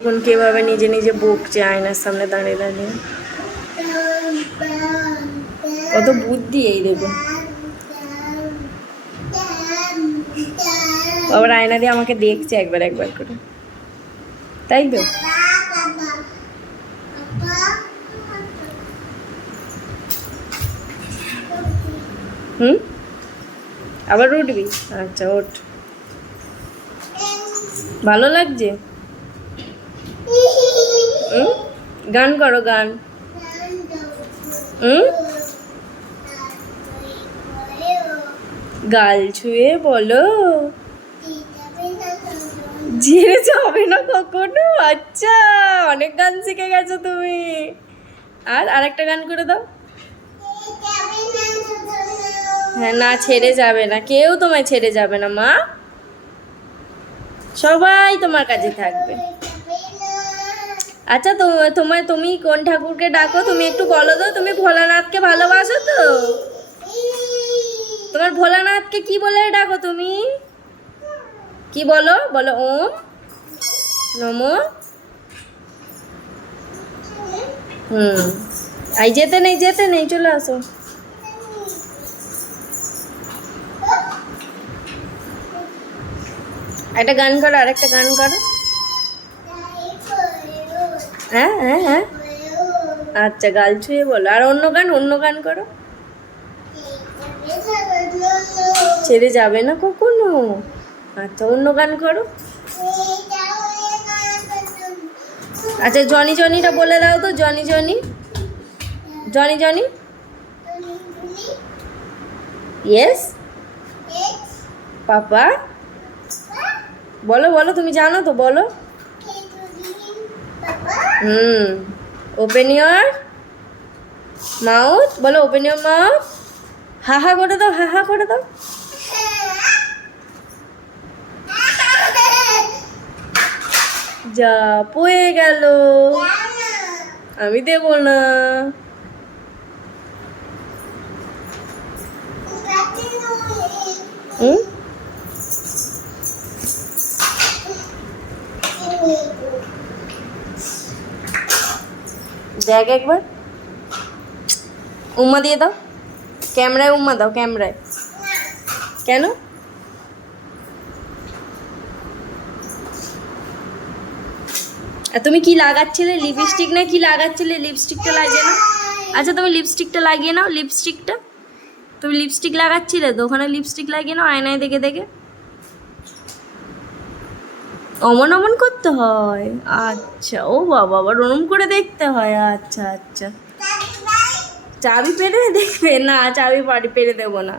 এখন কিভাবে নিজে নিজে বকছে আয়নার সামনে দাঁড়িয়ে দাঁড়িয়ে। কত বুদ্ধি এই দেখুন। আবার আয়না দিয়ে আমাকে দেখছে একবার একবার করে, তাই তো। আবার উঠবি? আচ্ছা ওঠ। ভালো লাগছে? গান করো, গান। গাল ছুঁয়ে বলো। ঝেড়ে যাবে না কখনো? আচ্ছা, অনেক গান শিখে গেছো তুমি। আর আরেকটা গান করে দাও। হ্যাঁ, না ছেড়ে যাবে না, কেউ তোমায় ছেড়ে যাবে না মা, সবাই তোমার কাছে থাকবে। আচ্ছা, তো তুমি কোন ঠাকুরকে ডাকো? তুমি একটু বলো তো। তুমি ভোলানাথকে ভালোবাসো তো? তোমার ভোলানাথকে কি বলে ডাকো তুমি? কি বলো? বলো ওম নমো। আই যেতে নেই, যেতে নেই, চলে আসো। একটা গান করো, আরেকটা গান করো। হ্যাঁ হ্যাঁ হ্যাঁ, আচ্ছা, গাল ছুঁয়ে বলো। আর অন্য গান, অন্য গান করো। ছেড়ে যাবে না কখনো। আচ্ছা, অন্য গান করো। আচ্ছা, জনি জনিটা বলে দাও তো। Johnny Johnny, Johnny Johnny. Yes পাপা। বলো বলো, তুমি জানো তো, বলো। Open your mouth. বলো ওপেন ইয়োর মাউথ। হা হা করে দাও, হা হা করে দাও। যা পয়ে গেল, আমি দেব না। দেখ একবার, উম্মা দিয়ে দাও। ক্যামেরায় উম্মা দাও, ক্যামেরায়। কেন? তুমি কি লাগাচ্ছিলে? লিপস্টিক না কি লাগাচ্ছিলে? লিপস্টিকটা লাগিয়ে নাও। আচ্ছা, তুমি লিপস্টিকটা লাগিয়ে নাও। লিপস্টিকটা তুমি লিপস্টিক লাগাচ্ছিলে তো, ওখানে লিপস্টিক লাগিয়ে নাও আয়নায় দেখে দেখে। অমন অমন করতে হয়? আচ্ছা, ও বাবা, আবার ওরম করে দেখতে হয়। আচ্ছা আচ্ছা, চাবি পেরে দেখবে না? চাবি পেরে দেবো না।